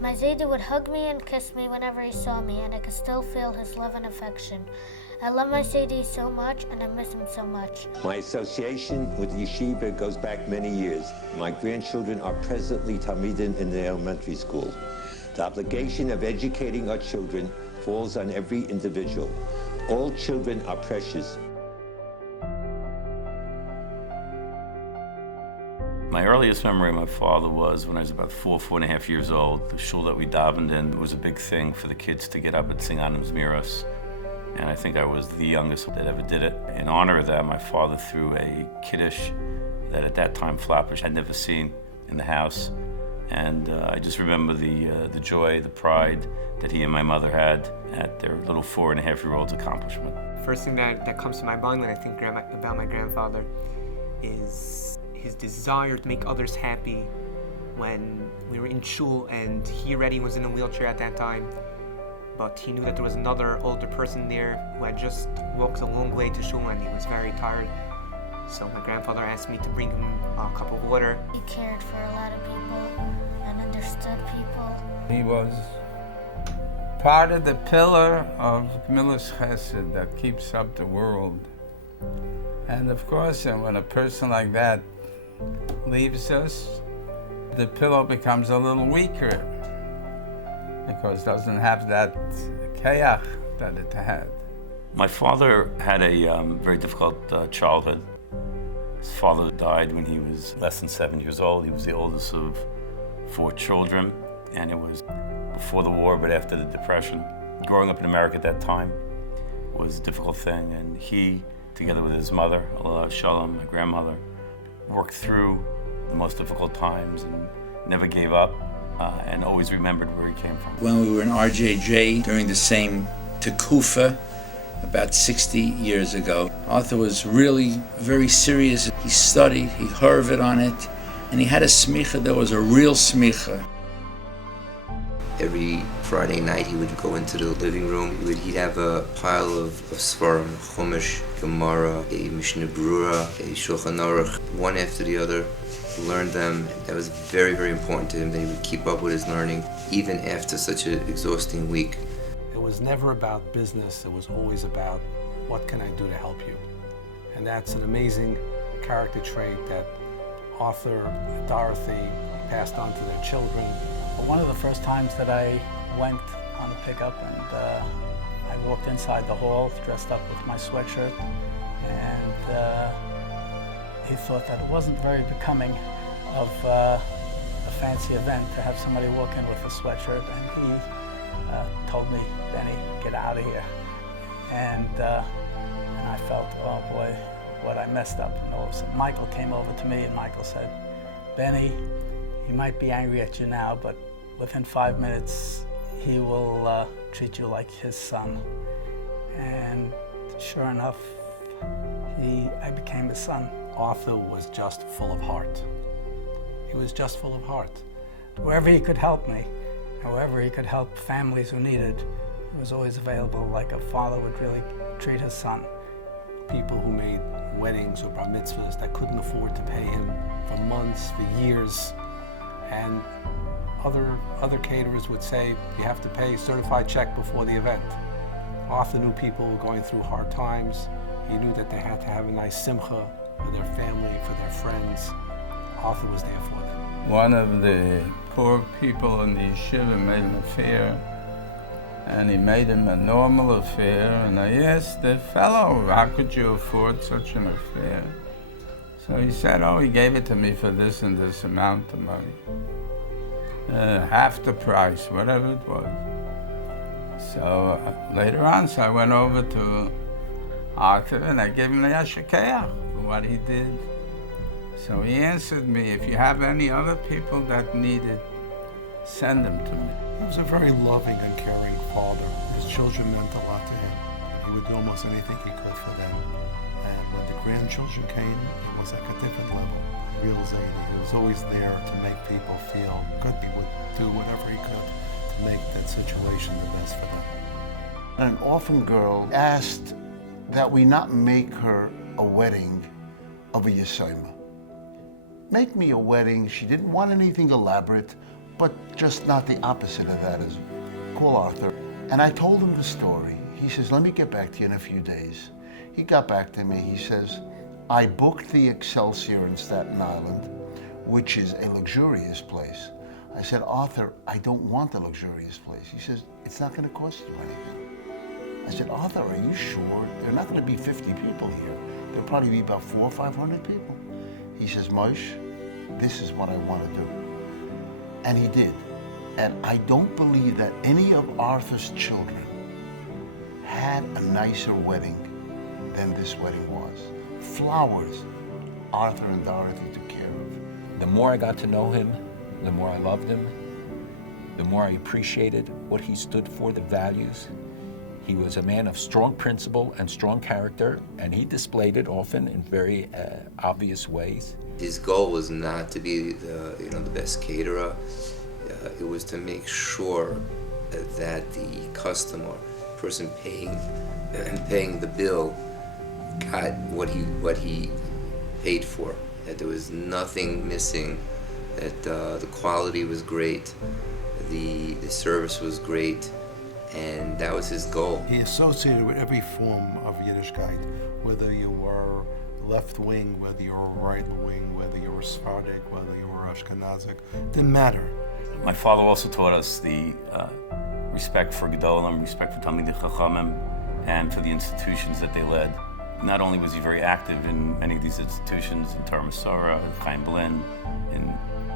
My Zayda would hug me and kiss me whenever he saw me, and I could still feel his love and affection. I love my Zaydi so much, and I miss him so much. My association with yeshiva goes back many years. My grandchildren are presently Talmidim in the elementary school. The obligation of educating our children falls on every individual. All children are precious. My earliest memory of my father was when I was about 4.5 years old. The shul that we davened in, it was a big thing for the kids to get up and sing Anam Zmiros. And I think I was the youngest that ever did it. In honor of that, my father threw a kiddush that at that time Flatbush had never seen in the house. And I just remember the joy, the pride that he and my mother had at their little 4.5-year-old's accomplishment. First thing that comes to my mind when I think about my grandfather is his desire to make others happy. When we were in shul and he already was in a wheelchair at that time, but he knew that there was another older person there who had just walked a long way to shul and he was very tired. So my grandfather asked me to bring him a cup of water. He cared for a lot of people and understood people. He was part of the pillar of Gemilas Chesed that keeps up the world. And of course, when a person like that leaves us, the pillow becomes a little weaker because it doesn't have that kayach that it had. My father had a very difficult childhood. His father died when he was less than 7 years old. He was the oldest of 4 children, and it was before the war, but after the Depression. Growing up in America at that time was a difficult thing, and he, together with his mother, Shalom, my grandmother, worked through the most difficult times and never gave up and always remembered where he came from. When we were in RJJ during the same Tekufa, about 60 years ago, Aurthor was really very serious. He studied, he harved on it, and he had a smicha that was a real smicha. Every Friday night he would go into the living room. He'd have a pile of Svarim, Chumash, Gemara, a Mishnah Brura, a Shulchan Aruch, one after the other. Learned them. That was very, very important to him, that he would keep up with his learning even after such an exhausting week. It was never about business, it was always about what can I do to help you. And that's an amazing character trait that Aurthor and Dorothy passed on to their children. One of the first times that I went on a pickup and I walked inside the hall dressed up with my sweatshirt, and he thought that it wasn't very becoming of a fancy event to have somebody walk in with a sweatshirt, and he told me, "Benny, get out of here." And I felt, oh boy, what I messed up. And all of a sudden, Michael came over to me and Michael said, "Benny, he might be angry at you now, but within 5 minutes, he will treat you like his son." And sure enough, I became his son. Aurthor was just full of heart. He was just full of heart. Wherever he could help me, however he could help families who needed, he was always available, like a father would really treat his son. People who made weddings or bar mitzvahs that couldn't afford to pay him for months, for years, and other caterers would say, you have to pay a certified check before the event. Aurthor knew people were going through hard times. He knew that they had to have a nice simcha for their family, for their friends. Aurthor was there for them. One of the poor people in the yeshiva made an affair, and he made him a normal affair, and I asked the fellow, how could you afford such an affair? So he said, oh, he gave it to me for this and this amount of money. Half the price, whatever it was. So later on, so I went over to Aurthor and I gave him the Yashikeach for what he did. So he answered me, if you have any other people that need it, send them to me. He was a very loving and caring father. His children meant a lot to him. He would do almost anything he could for them. And when the grandchildren came, it was like a different level. Real Zaidi. He was always there to make people feel good. He would do whatever he could to make that situation the best for them. An orphan girl asked that we not make her a wedding of a yesoma. Make me a wedding. She didn't want anything elaborate. but just not the opposite of that. Is call Arthur. And I told him the story. He says, let me get back to you in a few days. He got back to me. He says, I booked the Excelsior in Staten Island, which is a luxurious place. I said, Arthur, I don't want the luxurious place. He says, it's not going to cost you anything. I said, Arthur, are you sure? There are not going to be 50 people here. There'll probably be about 400 or 500 people. He says, Moshe, this is what I want to do. And he did. And I don't believe that any of Arthur's children had a nicer wedding than this wedding was. Flowers, Arthur and Dorothy took care of. The more I got to know him, the more I loved him, the more I appreciated what he stood for, the values. He was a man of strong principle and strong character, and he displayed it often in very obvious ways. His goal was not to be the best caterer. It was to make sure that the customer, person paying the bill, got what he paid for. That there was nothing missing. That the quality was great, the service was great, and that was his goal. He associated with every form of Yiddishkeit, whether you were left wing, whether you were right wing, whether you were Sephardic, whether you were Ashkenazic, didn't matter. My father also taught us the respect for Gedolim, respect for Talmidei Chachamim, and for the institutions that they led. Not only was he very active in many of these institutions, in Torah Masorah, in Chaim Blin, in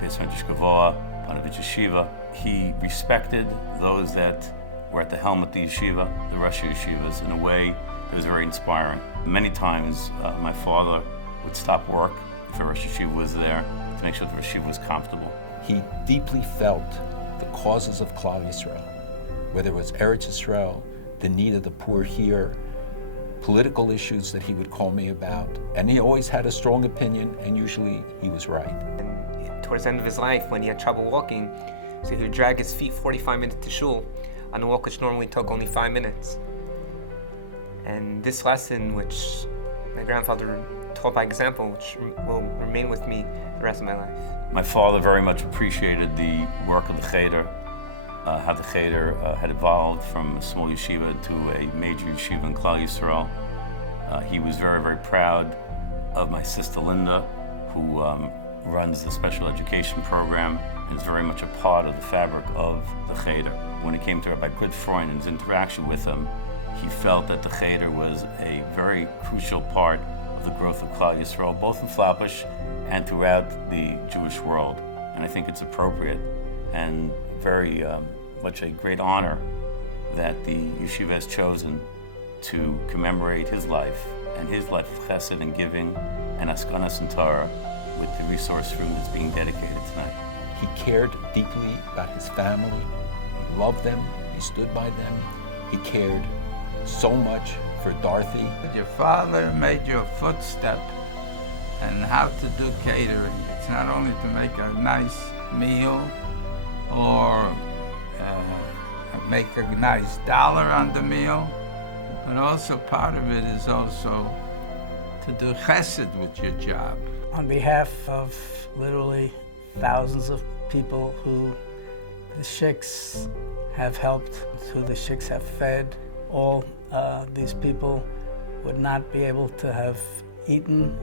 Beis Medrash Gavoa, Panovich Yeshiva, he respected those that were at the helm of the yeshiva, the Rosh Yeshivas, in a way that was very inspiring. Many times, my father would stop work if a Rosh Yeshiva was there to make sure the Rosh Yeshiva was comfortable. He deeply felt the causes of Klal Yisrael, whether it was Eretz Yisrael, the need of the poor here, political issues that he would call me about, and he always had a strong opinion, and usually he was right. And towards the end of his life, when he had trouble walking, so he would drag his feet 45 minutes to shul on a walk which normally took only 5 minutes. And this lesson, which my grandfather taught by example, which will remain with me the rest of my life. My father very much appreciated the work of the Cheder, how the Cheder had evolved from a small yeshiva to a major yeshiva in Klal Yisrael. He was very, very proud of my sister Linda, who runs the special education program and is very much a part of the fabric of the Cheder. When it came to Rabbi Klit Freund and his interaction with him, he felt that the Cheder was a very crucial part of the growth of Klal Yisrael, both in Flatbush and throughout the Jewish world. And I think it's appropriate and very much a great honor that the yeshiva has chosen to commemorate his life and his life of chesed and giving and askanas and Torah with the resource room that's being dedicated tonight. He cared deeply about his family. He loved them. He stood by them. He cared so much for Dorothy. Your father made you a footstep and how to do catering. It's not only to make a nice meal or make a nice dollar on the meal, but also part of it is also to do chesed with your job. On behalf of literally thousands of people who the schicks have helped, who the schicks have fed, all these people would not be able to have eaten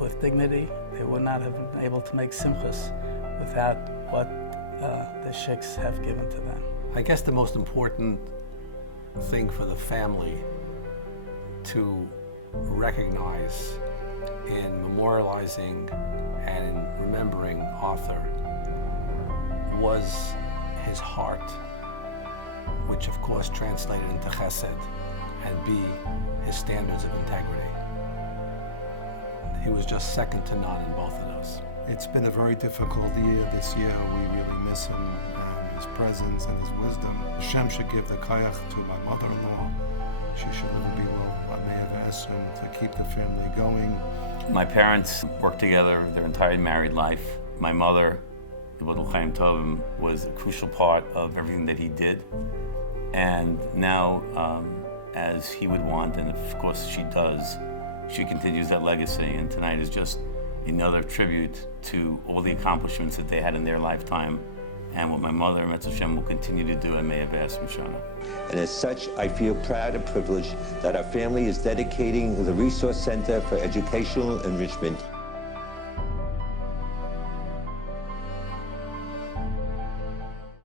with dignity. They would not have been able to make simchas without what the schicks have given to them. I guess the most important thing for the family to recognize in memorializing and remembering Aurthor was his heart, which of course translated into chesed, and B, his standards of integrity. He was just second to none in both of those. It's been a very difficult year this year. We really miss him and his presence and his wisdom. Hashem should give the kayach to my mother-in-law. She should live and be well, may have asked him to keep the family going. My parents worked together their entire married life. My mother, Yibodel Chaim Tovim, was a crucial part of everything that he did. And now, as he would want, and of course she does, she continues that legacy. And tonight is just another tribute to all the accomplishments that they had in their lifetime and what my mother, Metz Hashem, will continue to do in Me'ah B'Asrim Shana. And as such, I feel proud and privileged that our family is dedicating the Resource Center for Educational Enrichment